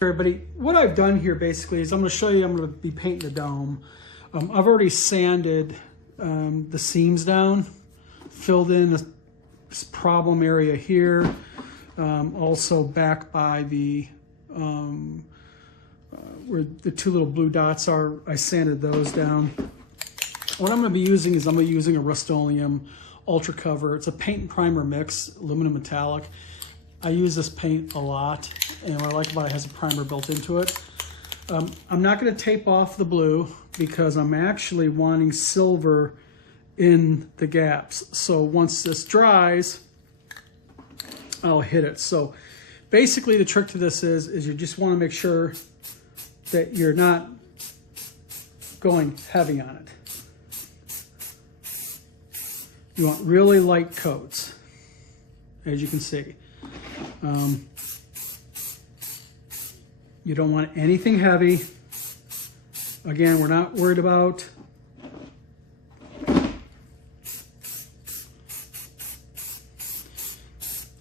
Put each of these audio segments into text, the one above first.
Everybody, what I've done here basically is I'm going to show you, I'm going to be painting the dome. I've already sanded the seams down, filled in this problem area here, also back by the where the two little blue dots are. I sanded those down. What I'm going to be using is I'm going to be using a Rust-Oleum Ultra Cover. It's a paint and primer mix, aluminum metallic. I use this paint a lot, and what I like about it has a primer built into it. I'm not going to tape off the blue because I'm actually wanting silver in the gaps. So once this dries, I'll hit it. So basically the trick to this is you just want to make sure that you're not going heavy on it. You want really light coats, as you can see. You don't want anything heavy. Again, we're not worried about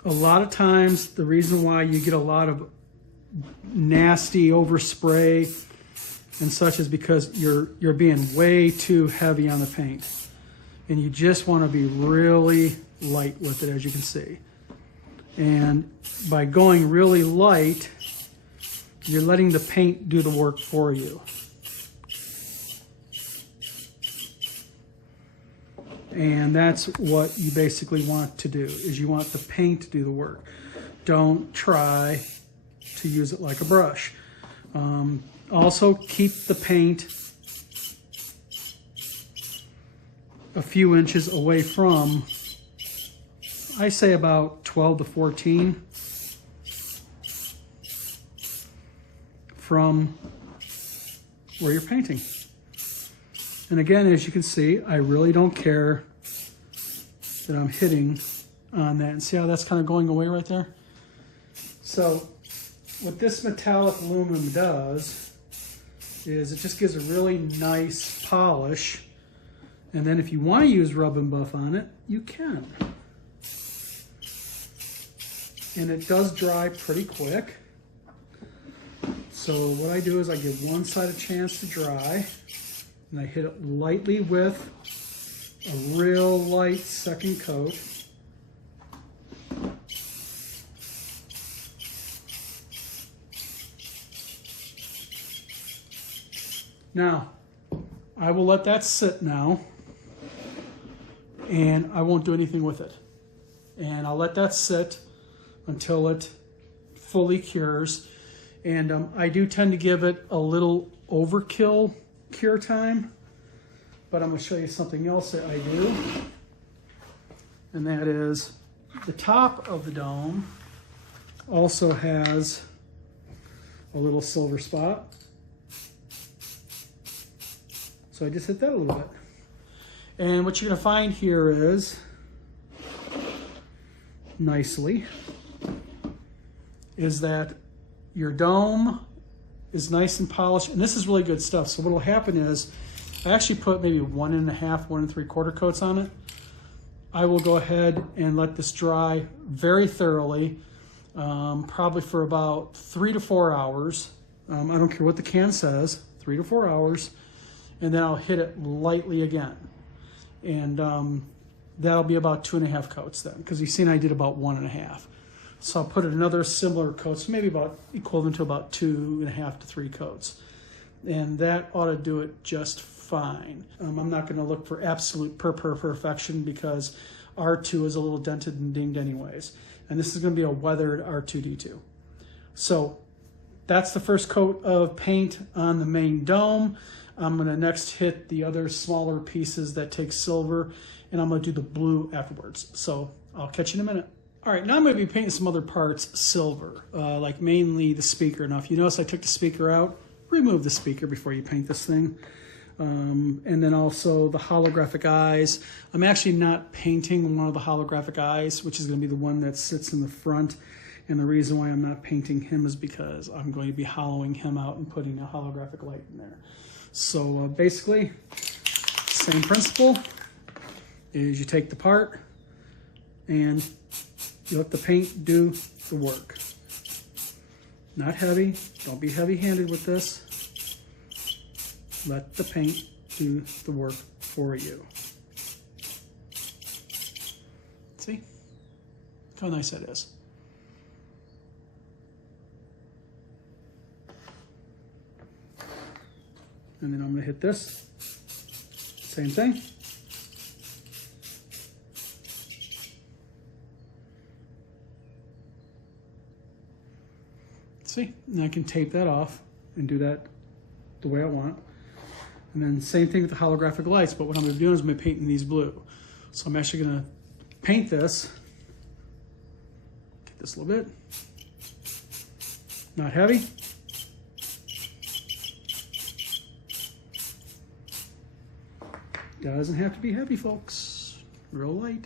a lot of times the reason why you get a lot of nasty overspray and such is because you're being way too heavy on the paint, and you just want to be really light with it, as you can see. And by going really light, you're letting the paint do the work for you. And that's what you basically want to do, is you want the paint to do the work. Don't try to use it like a brush. Also, keep the paint a few inches away from, I say about 12 to 14 from where you're painting. And again, as you can see, I really don't care that I'm hitting on that. And see how that's kind of going away right there? So what this metallic aluminum does is it just gives a really nice polish. And then if you want to use rub and buff on it, you can. And it does dry pretty quick. So what I do is I give one side a chance to dry, and I hit it lightly with a real light second coat. Now, I will let that sit now, and I won't do anything with it. And I'll let that sit until it fully cures. And I do tend to give it a little overkill cure time, but I'm going to show you something else that I do. And that is the top of the dome also has a little silver spot. So I just hit that a little bit. And what you're going to find here is, nicely, is that your dome is nice and polished, and this is really good stuff. So what will happen is, I actually put maybe 1.5, 1 3/4 coats on it. I will go ahead and let this dry very thoroughly, probably for about 3 to 4 hours. I don't care what the can says, 3 to 4 hours, and then I'll hit it lightly again. And that'll be about 2.5 coats then, because you've seen I did about 1.5. So I'll put another similar coat, so maybe about equivalent to about 2.5 to 3 coats. And that ought to do it just fine. I'm not going to look for absolute perfection because R2 is a little dented and dinged anyways. And this is going to be a weathered R2-D2. So that's the first coat of paint on the main dome. I'm going to next hit the other smaller pieces that take silver, and I'm going to do the blue afterwards. So I'll catch you in a minute. All right, now I'm going to be painting some other parts silver, like mainly the speaker. Now, if you notice I took the speaker out, remove the speaker before you paint this thing. And then also the holographic eyes. I'm actually not painting one of the holographic eyes, which is going to be the one that sits in the front. And the reason why I'm not painting him is because I'm going to be hollowing him out and putting a holographic light in there. So basically, same principle is you take the part and you let the paint do the work. Not heavy. Don't be heavy-handed with this. Let the paint do the work for you. See? Look how nice that is. And then I'm going to hit this. Same thing. See? And I can tape that off and do that the way I want. And then same thing with the holographic lights, but what I'm going to do is I'm going to paint these blue. So I'm actually going to paint this. Get this a little bit. Not heavy. Doesn't have to be heavy, folks. Real light.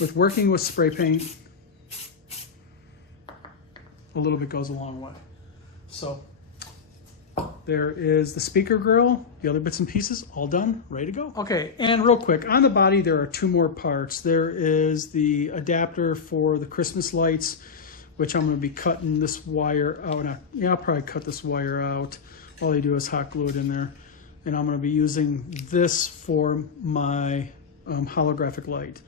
With working with spray paint, a little bit goes a long way. So there is the speaker grill, the other bits and pieces, all done, ready to go. Okay, and real quick, on the body there are two more parts. There is the adapter for the Christmas lights, which I'm going to be cutting this wire out. I'll probably cut this wire out. All they do is hot glue it in there. And I'm going to be using this for my holographic light.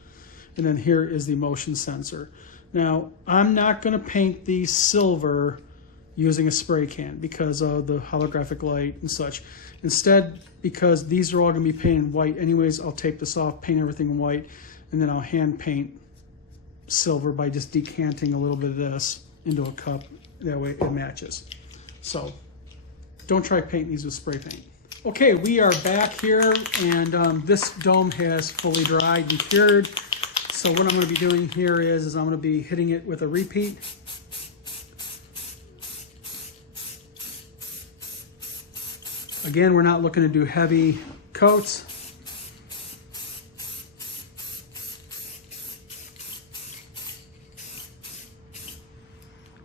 And then here is the motion sensor. Now, I'm not going to paint these silver using a spray can because of the holographic light and such. Instead, because these are all going to be painted white anyways, I'll take this off, paint everything white, and then I'll hand paint silver by just decanting a little bit of this into a cup. That way it matches. So don't try painting these with spray paint. Okay, we are back here, and this dome has fully dried and cured. So what I'm going to be doing here is I'm going to be hitting it with a repeat. Again, we're not looking to do heavy coats.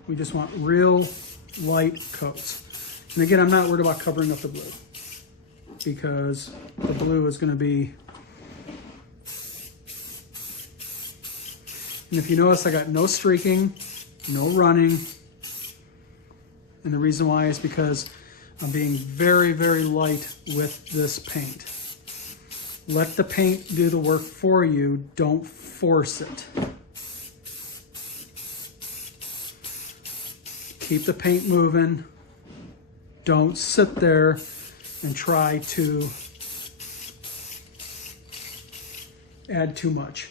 We just want real light coats. And again, I'm not worried about covering up the blue because the blue is going to be... And if you notice, I got no streaking, no running. And the reason why is because I'm being very, very light with this paint. Let the paint do the work for you. Don't force it. Keep the paint moving. Don't sit there and try to add too much.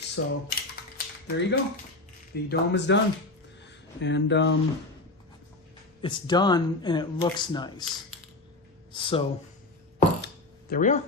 So there you go. The dome is done. And it's done and it looks nice. So there we are.